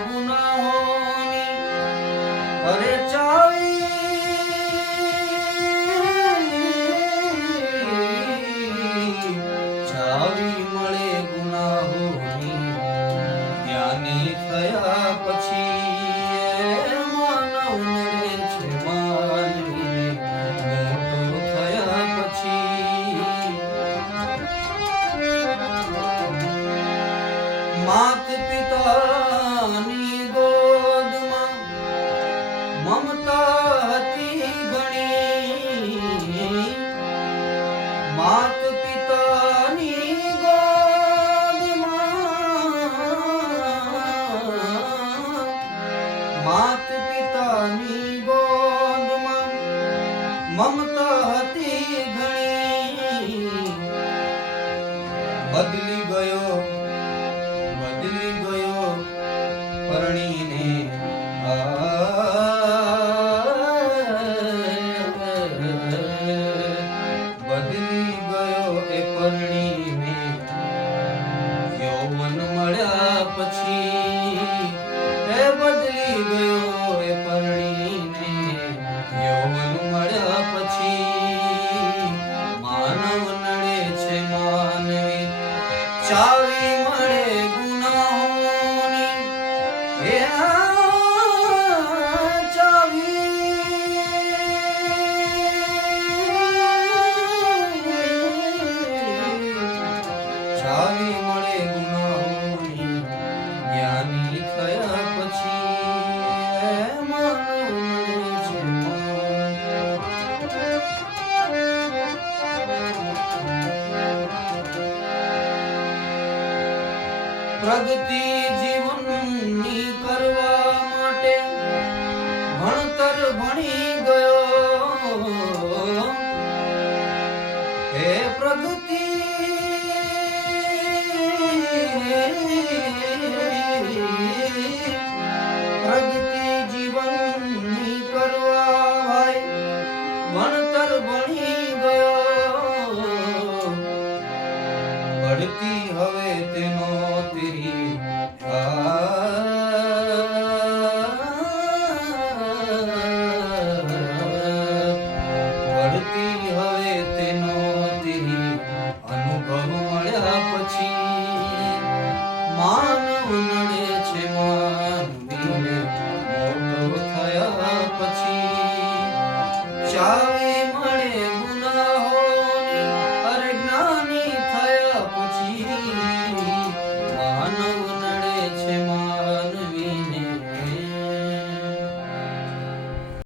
ગુનાહોની અરે ચાવી મળે ગુનાહોની જ્ઞાની થયા પછી માનવ નડે છે માનવીને મોટો થયા પછી માત પિતાની ગોદમાં મમતા હતી ઘણી માત પિતાની માત પિતાની ગોદમાં મમતા હતી ઘણી બદલી ગયો પરણીને બદલી ગયો એ પરણીને યૌવન મળ્યા પછી બદલી ગયો એ પરણીને યૌવન મળ્યા પછી માનવ નડે છે માનવી ચાવી મળે ગુનાહોની એ ચાવી મળે ગુનાહોની જ્ઞાની થયા પછી માનવ પ્રગતિ જીવનની કરવા માટે ભણતર ભણી ગયો હે પ્રગતિ જીવનની કરવા ભાઈ ભણતર ભણી ગયો બઢતી હવે તેનો તેરી